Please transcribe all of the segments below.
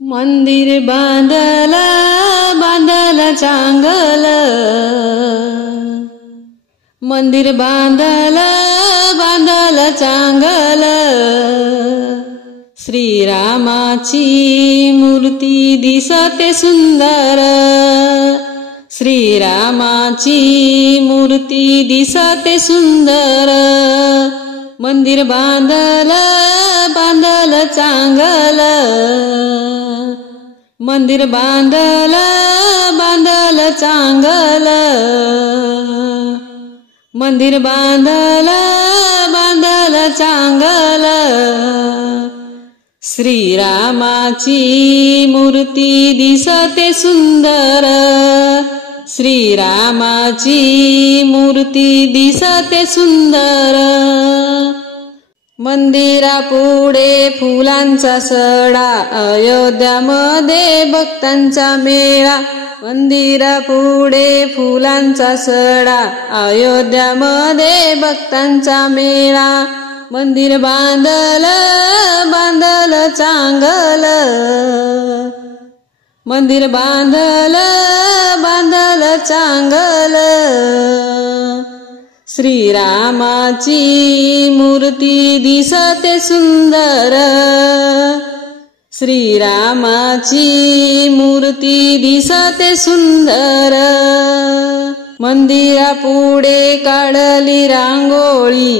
मंदिर बांधला बांधला चांगल, मंदिर बांधला बांधला चांगल, श्रीरामाची मूर्ती दिसते सुंदर, श्रीरामाची मूर्ती दिसते सुंदर, मंदिर बांधला बांधला चांगल, मंदिर बांधला बांधला चांगल, मंदिर बांधला बांधला चांगल, श्रीरामाची मूर्ती दिसते सुंदर, श्रीरामाची मूर्ती दिसते सुंदर, मंदिरापुढे फुलांचा सडा, अयोध्यामध्ये भक्तांचा मेळा, मंदिरापुढे फुलांचा सडा, अयोध्यामध्ये भक्तांचा मेळा, मंदिर बांधलं बांधलं चांगल, मंदिर बांधलं बांधलं चांगल, श्रीरामाची मूर्ती दिसते सुंदर, श्रीरामाची मूर्ती दिसते सुंदर, मंदिरापुढे काढली रांगोळी,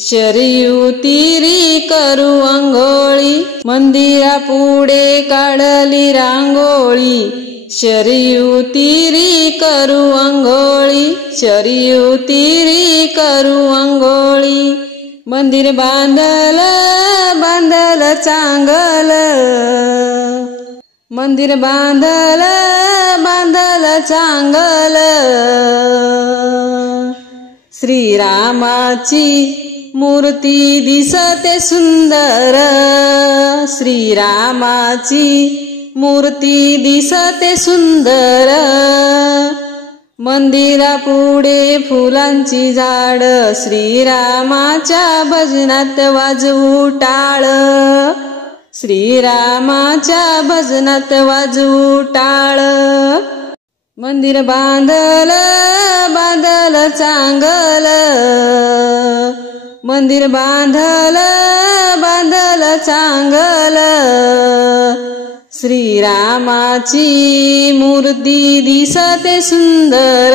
शरयू तीरी करू अंघोळी, मंदिरापुढे काढली रांगोळी, शरयू तीरी करू अंघोळी, शरयू तीरी करू अंघोळी, मंदिर बांधलं बांधलं चांगल, मंदिर बांधलं बांधलं चांगल, श्रीरामाची मूर्ती दिसते सुंदर, श्रीरामाची मूर्ती दिसते सुंदर, मंदिरापुढे फुलांची झाड, श्रीरामाच्या भजनात वाजवू टाळ, श्रीरामाच्या भजनात वाजवू टाळ, मंदिर बांधलं बांधलं चांगल, मंदिर बांधलं बांधलं चांगल, श्रीरामाची मूर्ती दिसते सुंदर,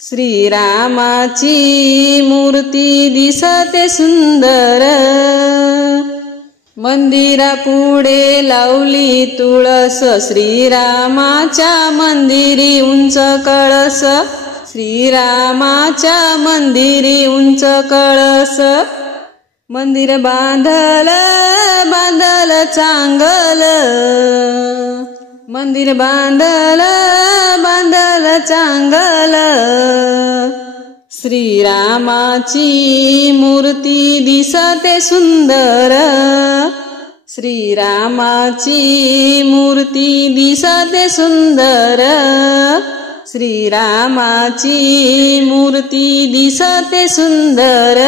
श्रीरामाची मूर्ती दिसते सुंदर, मंदिरापुढे लावली तुळस, श्रीरामाच्या मंदिरी उंच कळस, श्रीरामाच्या मंदिरी उंच कळस, मंदिर बांधलं बांधलं चांगल, मंदिर बांधलं बांधलं चांगल, श्रीरामाची मूर्ती दिसते सुंदर, श्रीरामाची मूर्ती दिसते सुंदर, श्रीरामाची मूर्ती दिसते सुंदर.